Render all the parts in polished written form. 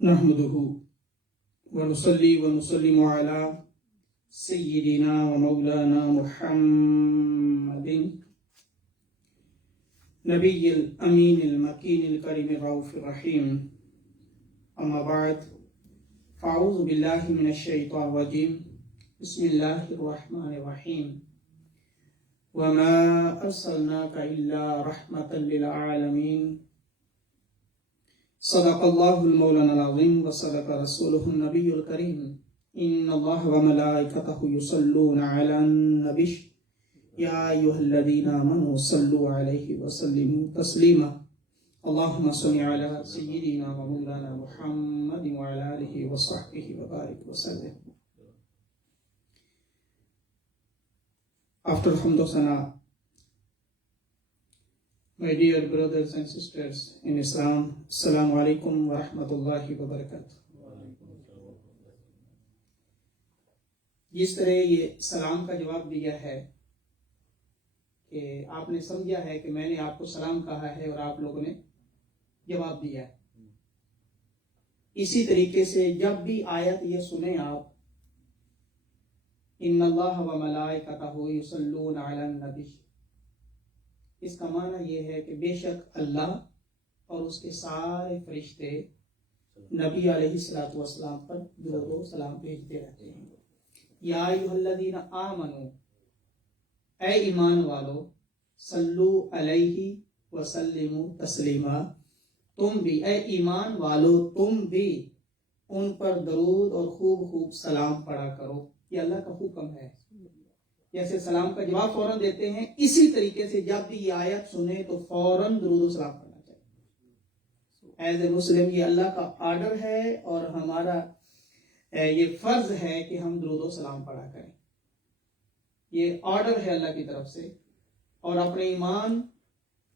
नहमदुहु व नुसल्ली व नुसल्लिमु अला सय्यिदिना व मौलाना मुहम्मदिन नबिय्यिल अमीनिल मकीनिल करीमिर रऊफिर रहीम। अम्मा बाद फ़अऊज़ु बिल्लाहि मिनश शैतानिर रजीम। बिस्मिल्लाहिर रहमानिर रहीम। वमा अर्सलनाका इल्ला रहमतल लिल आलमीन। सदक़ल्लाहुल मौलानाल अज़ीम व सदक़ रसूलुहुन नबियुल करीम। इन्नल्लाह व मलाइकतहु युसल्लूना अलन नबी या अय्युहल्लज़ीना आमनू सल्लु अलैहि व सल्लिमू तस्लीमा। अल्लाहुम्मा सल्लि अला सय्यिदिना व मौलाना मुहम्मदिन व अला आलिहि व सहबिहि व बारिक व सल्लिम। After Hamdosana, my dear brothers and sisters in Islam, Assalamu alaikum wa rahmatullahi wa barakatuh. जिस तरह ये सलाम का जवाब दिया है कि आपने समझा है कि मैंने आपको सलाम कहा है और आप लोगों ने जवाब दिया है, इसी तरीके से जब भी आयत ये सुने आप, इन्नल्लाह व मलाइकतहु युसल्लूना अलन नबी, इसका माना ये है कि बेशक अल्लाह और उसके सारे फरिश्ते नबी अलैहिस्सलातु वस्सलाम पर दुरूद व सलाम भेजते रहते हैं। या अय्युहल्लज़ीना आमनू, ऐ ईमान वालो, सल्लु अलैहि व सल्लिमू तस्लीमा, तुम भी ऐ ईमान वालो तुम भी उन पर दरूद और खूब खूब सलाम पढ़ा करो। ये अल्लाह का हुक्म है। जैसे सलाम का जवाब फौरन देते हैं, इसी तरीके से जब भी ये आयत सुने तो फौरन दुरूद और सलाम पढ़ना चाहिए। एज ए मुस्लिम ये अल्लाह का आर्डर है और हमारा ये फर्ज है कि हम दुरूद और सलाम पढ़ा करें। ये ऑर्डर है अल्लाह की तरफ से और अपने ईमान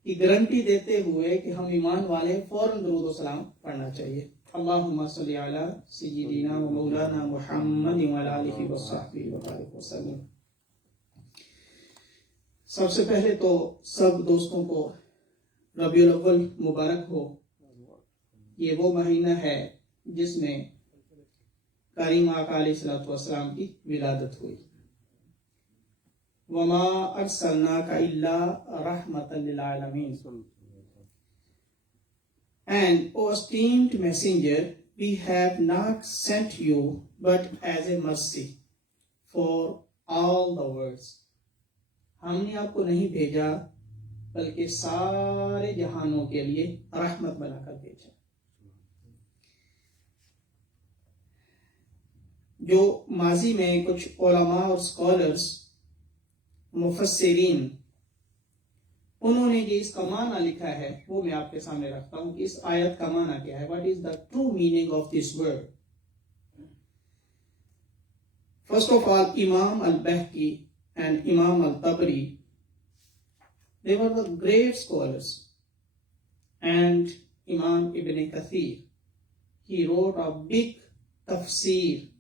की गारंटी देते हुए कि हम ईमान वाले फौरन दुरूद और सलाम पढ़ना चाहिए। अल्लाहुम्मा सल्ली अला सय्यिदिना व मौलाना मुहम्मदिन व अला आलिहि व सहबिहि व बारिक वसल्लम। सबसे पहले तो सब दोस्तों को रबीउल अव्वल मुबारक हो। ये वो महीना है जिसमें करीम आका अलैहिस्सलातु वस्सलाम की विलादत हुई। वमा अर्सलनाका इल्ला रहमतल लिल आलमीन। And, O esteemed messenger, we have not sent you but as a mercy for all the worlds. हमने आपको नहीं भेजा बल्कि सारे जहानों के लिए रहमत बनाकर भेजा। जो माजी में कुछ उलमा और स्कॉलर्स मुफस्सिरीन उन्होंने जो इसका माना लिखा है वो मैं आपके सामने रखता हूं कि इस आयत का माना क्या है। What is the true meaning of this word? First of all, इमाम अल-बहकी एंड इमाम अल-तबरी, they were the great scholars, and Imam Ibn Kathir, he wrote a big tafsir,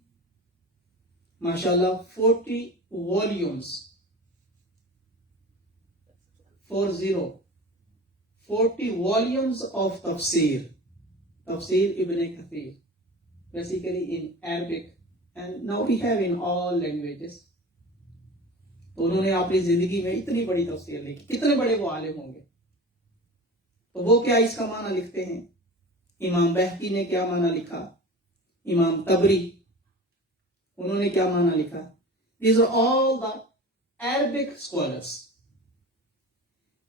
mashallah, 40 volumes, 40 volumes of tafsir Ibn Kathir, basically in Arabic, and now we have in all languages. तो उन्होंने अपनी जिंदगी में इतनी बड़ी तफसीर लिखी, कितने बड़े वो आलिम होंगे। तो वो क्या इसका माना लिखते हैं? इमाम बहकी ने क्या माना लिखा, इमाम तबरी उन्होंने क्या माना लिखा? These are all the Arabic scholars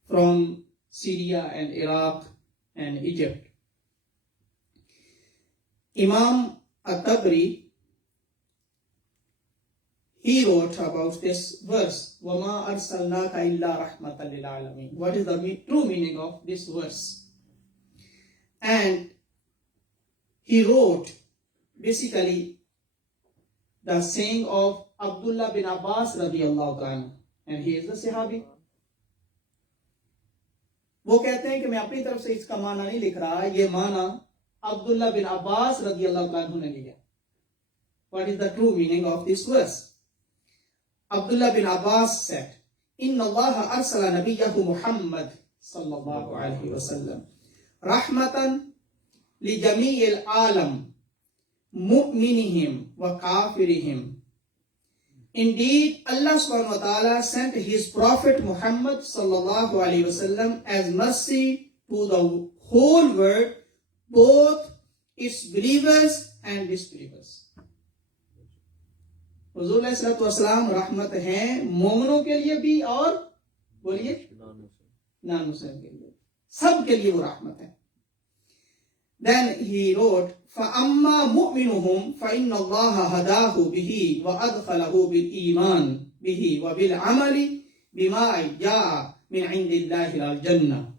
from Syria and Iraq and Egypt. Imam at-Tabari, he wrote about this verse, وَمَا أَرْسَلْنَاكَ إِلَّا رَحْمَةً لِلْعَالَمِينَ. What is the true meaning of this verse? And he wrote basically the saying of Abdullah bin Abbas radiyallahu anhu, and he is the Sahabi. वो कहते हैं कि मैं अपनी तरफ से इसका माना नहीं लिख रहा, ये माना अब्दुल्ला बिन अब्बास रदियल्लाहु अन्हु ने लिया। What is the true meaning of this verse? Abdullah bin Abbas said, Inna Allah arsala nabiyyahu Muhammad sallallahu alayhi wa sallam rahmatan लिजमीइल आलम मुमिनिहिम व काफिरिहिम. Indeed, Allah subhanahu wa ta'ala sent His Prophet Muhammad sallallahu alaihi wasallam as mercy to the whole world, both its believers and disbelievers. हुजूर अलैहिस्सलातु वस्सलाम रहमत हैं मोमिनों के लिए भी और बोलिए नॉन मुस्लिम के लिए, सब के लिए वो रहमत है. Then he wrote, فَأَمَّا مُؤْمِنُهُمْ فَإِنَّ اللَّهَ هَدَاهُ بِهِ وَأَدْخَلَهُ بِالْإِيمَانِ بِهِ وَبِالْعَمَلِ بِمَا جَاءَ مِنْ عِنْدِ اللَّهِ الْجَنَّةِ.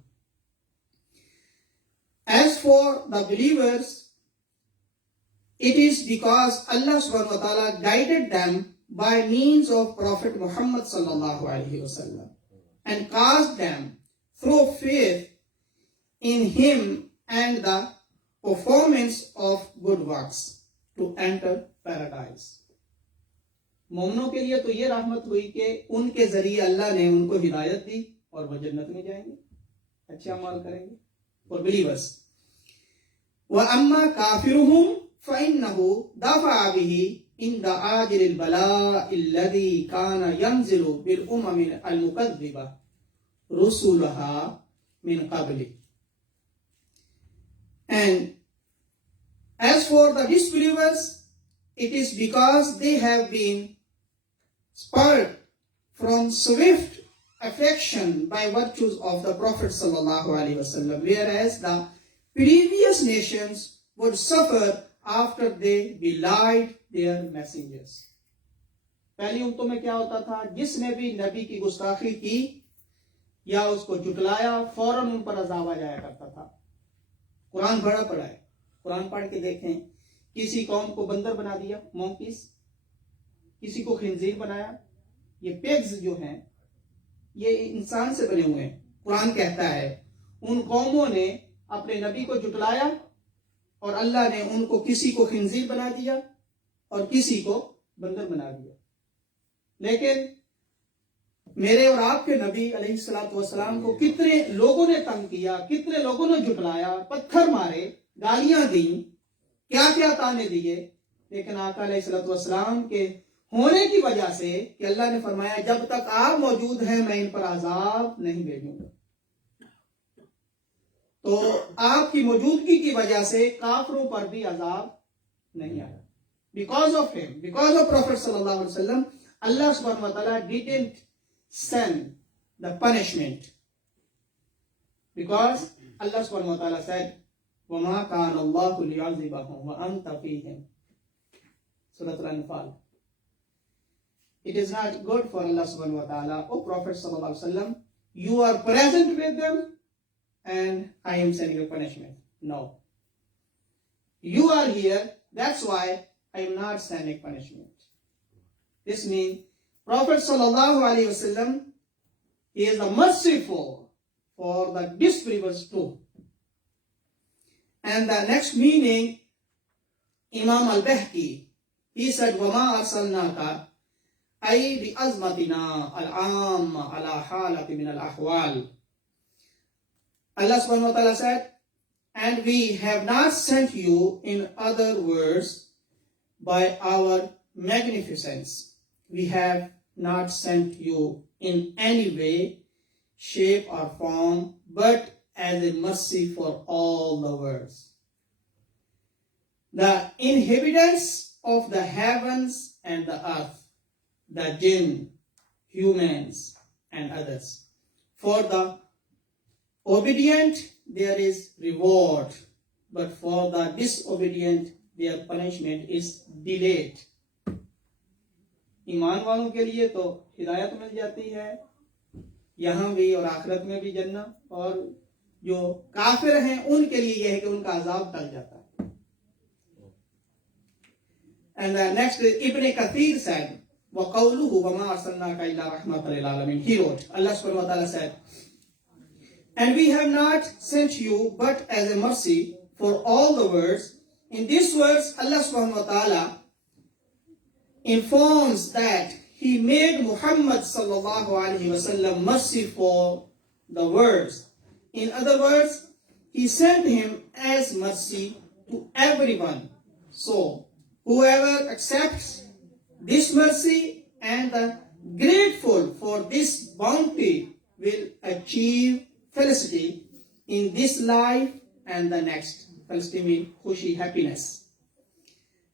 As for the believers, it is because Allah subhanahu wa ta'ala guided them by means of Prophet Muhammad sallallahu alaihi wasallam and caused them through faith in him and the performance of good works to enter paradise. मोमिनों के लिए तो ये रहमत हुई कि उनके जरिए अल्लाह ने उनको हिदायत दी और वो जन्नत में जाएंगे, अच्छे अमाल करेंगे. और बिलीवर्स, वअम्मा काफिरुहुम फइन्नहु दफअ बिही इंद आजिल बलाइ अल्लज़ी काना यंज़िलु बिल उमम अल मुकज़्ज़िबा रुसुलहा मिन क़ब्लि. And as for the disbelievers, it is because they have been spurred from swift affection by virtues of the Prophet sallallahu alaihi wasallam, whereas the previous nations would suffer after they belied their messengers. पहली उम्मतों में क्या होता था, जिसने भी नबी की गुस्ताखी की या उसको जुटलाया फौरन उन पर अजाब आ जाया करता था. कुरान बड़ा पड़ा है, कुरान पढ़ के देखें. किसी कौम को बंदर बना दिया, मॉन्कीज, किसी को खिंजीर बनाया. ये पेग्स जो हैं ये इंसान से बने हुए हैं. कुरान कहता है उन कौमों ने अपने नबी को जुटलाया और अल्लाह ने उनको किसी को खिंजीर बना दिया और किसी को बंदर बना दिया. लेकिन मेरे और आपके नबी अलैहिस्सलातु वस्सलाम को कितने लोगों ने तंग किया, कितने लोगों ने जुटलाया, पत्थर मारे, गालियां दी, क्या क्या ताने दिए. लेकिन आका अलैहिस्सलातु वस्सलाम के होने की वजह से कि अल्लाह ने फरमाया जब तक आप मौजूद हैं मैं इन पर अजाब नहीं भेजूंगा, तो आपकी मौजूदगी की वजह से काफिरों पर भी अजाब नहीं आया. Because of him, because of profit सल्लल्लाहु अलैहि वसल्लम, अल्लाह सुब्हानहू व तआला didn't send the punishment, because Allah subhanahu wa ta'ala said وَمَا كَانَ اللَّهُ لِيُعَذِّبَهُمْ وَأَنْتَ فِيهِمْ. Surah Al-Anfal. It is not good for Allah subhanahu wa ta'ala, O Prophet sallallahu alaihi wasallam, you are present with them and I am sending a punishment. No. You are here, that's why I am not sending punishment. This means Prophet sallallahu alaihi wasallam is the merciful for the disbelievers too. And the next meaning, Imam al-Bahqi, he said, وَمَا أَرْسَلْنَاكَ أَيْ بِأَزْمَتِنَا الْعَامَّ عَلَى حَالَةٍ مِنَ الْأَحْوَالِ. Allah subhanahu wa ta'ala said, and we have not sent you, in other words, by our magnificence. We have not sent you in any way, shape or form, but as a mercy for all the worlds. The inhabitants of the heavens and the earth, the jinn, humans and others. For the obedient there is reward, but for the disobedient their punishment is delayed. ईमान वालों के लिए तो हिदायत मिल जाती है यहाँ भी और आखिरत में भी जन्नत, और जो काफिर हैं उनके लिए यह है कि उनका अजाब टल जाता है. And the next Ibn Kathir said, وَقَوْلُهُ وَمَا أَرْسَلْنَاكَ إِلَّا رَحْمَةً لِلْعَالَمِينَ. He wrote, Allah subhanahu wa ta'ala said, and we have not sent you but as a mercy for all the worlds. In this verse, Allah subhanahu wa ta'ala informs that He made Muhammad sallallahu alaihi wasallam mercy for the worlds. In other words, He sent him as mercy to everyone. So, whoever accepts this mercy and the grateful for this bounty will achieve felicity in this life and the next. Felicity means khushi, happiness.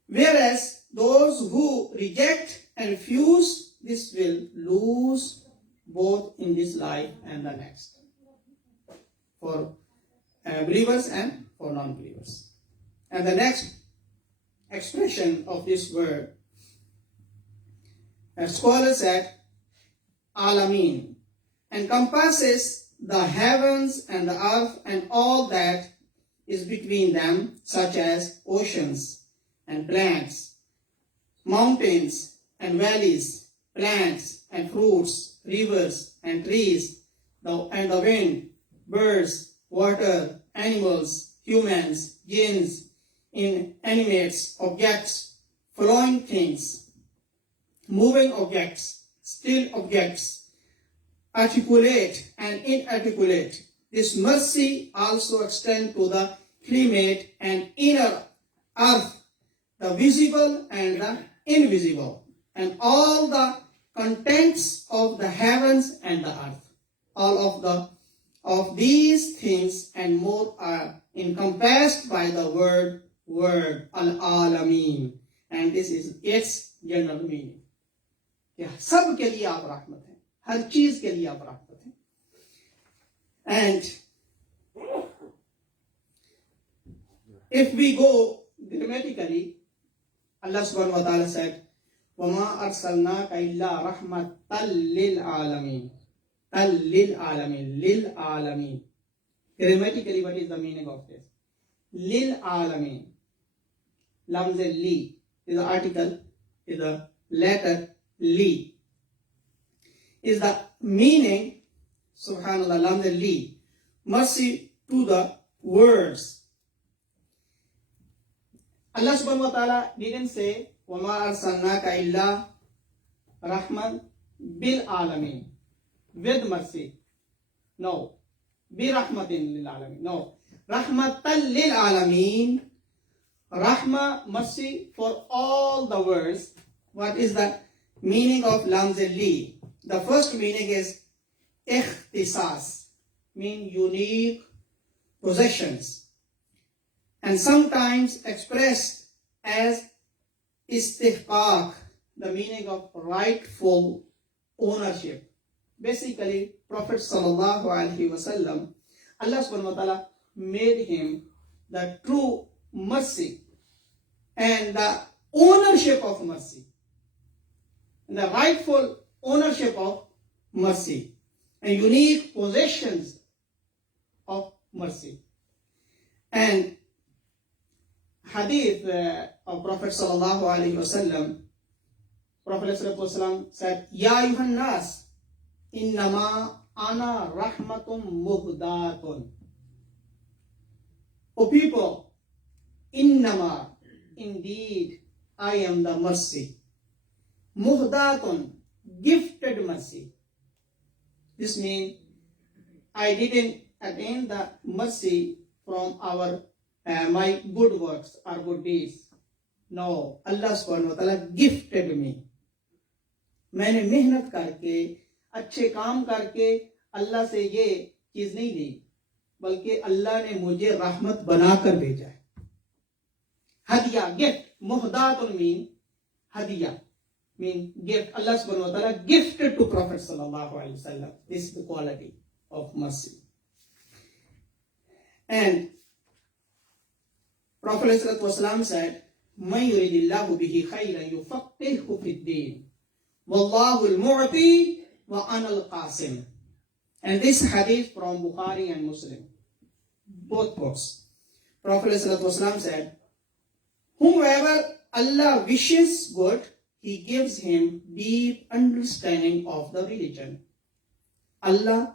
Whereas those who reject and refuse this will lose both in this life and the next. For believers and for non-believers. And the next expression of this word, a scholar said, Alameen, encompasses the heavens and the earth and all that is between them, such as oceans and plants, mountains and valleys, plants and fruits, rivers and trees, and the wind, birds, water, animals, humans, jinns, inanimate objects, flowing things, moving objects, still objects, articulate and inarticulate. This mercy also extends to the climate and inner earth, the visible and the invisible, and all the contents of the heavens and the earth. All of these things and more are encompassed by the word Al-Alameen, and this is its general meaning. सब के लिए आप रहमत हैं, हर चीज के लिए आप रहमत हैं. And if we go grammatically, Allah subhanahu wa ta'ala said, وَمَا أَرْسَلْنَاكَ إِلَّا رَحْمَةً لِلْعَالَمِينَ. لِلْعَالَمِينَ. Grammatically, what is the meaning of this? لِلْعَالَمِينَ. Lamz li is the article, is the letter li. Is the meaning, subhanallah, lamz li, mercy to the words. Allah subhanahu wa ta'ala didn't say, وَمَا أَرْسَلْنَاكَ إِلَّا رَحْمًا بِالْعَالَمِينَ, with mercy. No. بِرَحْمَةٍ لِلْعَالَمِينَ. No. رَحْمَةً لِلْعَالَمِينَ. Rahma, mercy for all the words. What is the meaning of lamz li? The first meaning is ikhtisas, mean unique possessions, and sometimes expressed as istihqaq, the meaning of rightful ownership. Basically, Prophet sallallahu alaihi wasallam, Allah subhanahu wa ta'ala made him the true mercy and the ownership of mercy, and the rightful ownership of mercy, and unique possessions of mercy. And hadith of Prophet sallallahu alaihi wasallam, Prophet ﷺ said, Ya ayuhan nas, innama ana rahmatun muhdatun. O people, innama, indeed, I am the mercy. Muhdatun, gifted mercy. This means I didn't attain the mercy from my good works or good deeds. No, Allah subhanahu wa ta'ala gifted me. मैंने मेहनत करके, अच्छे काम करके अल्लाह से ये चीज नहीं ली, बल्कि अल्लाह ने मुझे रहमत बनाकर भेजा है. हदिया, गिफ्ट. मुहदातुन मीन हदिया, mean gift. Allah subhanahu wa ta'ala gifted to Prophet sallallahu alaihi wasallam. This is the quality of mercy. And Prophet sallallahu alaihi wasallam said, "Man yuridillahu bihi khayran yufaqqihhu fid din. Wallahu al-mu'ti wa ana al-qasim." And this hadith from Bukhari and Muslim, both books. Prophet sallallahu alaihi wasallam said, whomever Allah wishes good, He gives him deep understanding of the religion. Allah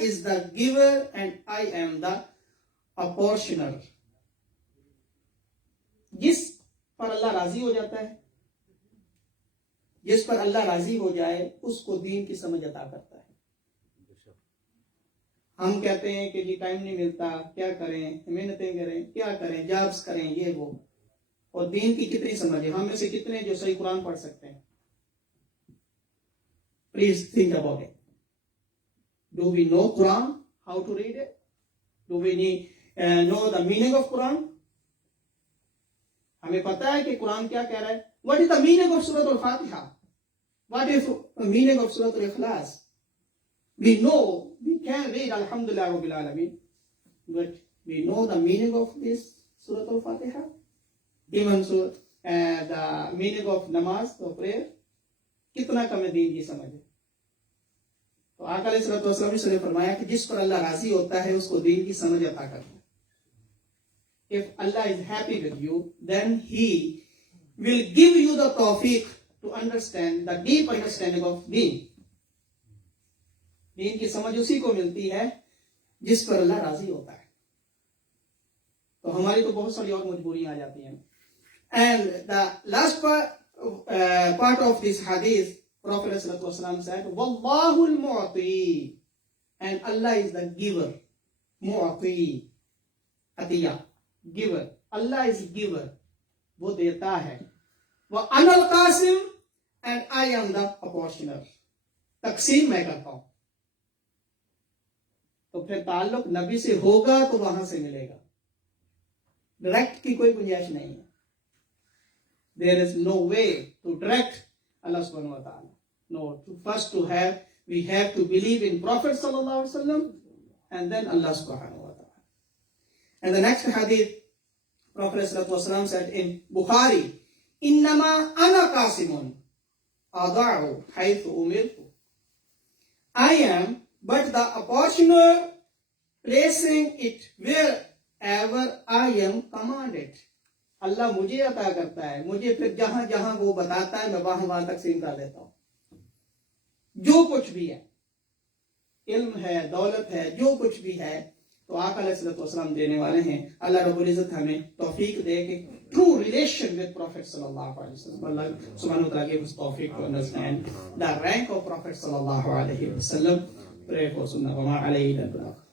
is the giver and I am the apportioner. जिस पर अल्लाह राजी हो जाता है, जिस पर अल्लाह राजी हो जाए, उसको दीन की समझ अता करता है. हम कहते हैं कि जी टाइम नहीं मिलता, क्या करें, मेहनतें करें, क्या करें, जॉब्स करें, ये वो। और दीन की कितनी समझ है? हम में से कितने जो सही कुरान पढ़ सकते हैं? Please think about it. Do we know Quran, how to read it? Do we know the meaning of Quran? हमें पता है कि कुरान क्या कह रहा है? What is the meaning of सूरत अल फातिहा? What is the meaning of सूरत अल इखलास? We know, we can read Alhamdulillah Rabbil Alameen, but we know the meaning of this Surah Al-Fatiha. Even so, the meaning of namaz, or prayer, कितना कम है दीन की समझ है। तो आका अलैहिस्सलातु वस्सलाम ने फरमाया कि जिस पर अल्लाह राजी होता है उसको दीन की समझ अता करता है। If Allah is happy with you, then He will give you the tawfiq to understand the deep understanding of deen. दीन की समझ उसी को मिलती है जिस पर अल्लाह राजी होता है। तो हमारी तो बहुत सारी और मजबूरियां आ जाती हैं। And the last part of this हदीस, प्रॉफेट सल्लल्लाहु अलैहि वसल्लम said, वल्लाहुल मुअती, and Allah is the giver. मुअती, अतिया, गिवर। अल्लाह इज गिवर, वो देता है। व अनल कासिम, and I am the apportioner, तकसीम मैं करता हूं। तो फिर ताल्लुक नबी से होगा तो वहां से मिलेगा, डायरेक्ट की कोई गुंजाइश नहीं है। There is no way to direct Allah सुब्हानहू व तआला। No, first to have, we have to believe in prophet सल्लल्लाहु अलैहि वसल्लम एंड देन अल्लाह सुब्हानहू व तआला। एंड द नेक्स्ट हदीस, प्रॉफेट सल्लल्लाहु अलैहि वसल्लम सेड इन बुखारी, इन्नमा अना कासिमुन अदाउ हैथु उमिरतु, I am but the opportuner, placing it wherever I am commanded. अल्लाह मुझे अता करता है, मुझे फिर जहां जहां वो बताता है मैं वहां वहां तकसीम कर देता हूं। जो कुछ भी है, इल्म है, दौलत है, जो कुछ भी है, तो आका अलैहिस्सलातु वस्सलाम देने वाले हैं। अल्लाह रब्बुल इज्जत हमें तौफीक दे कि true relation with Prophet sallallahu alaihi wasallam. Allah subhanahu wa ta'ala gave us tawfiq to understand the rank of Prophet sallallahu alaihi wasallam. Pray for Sunnah wa ma alayhi.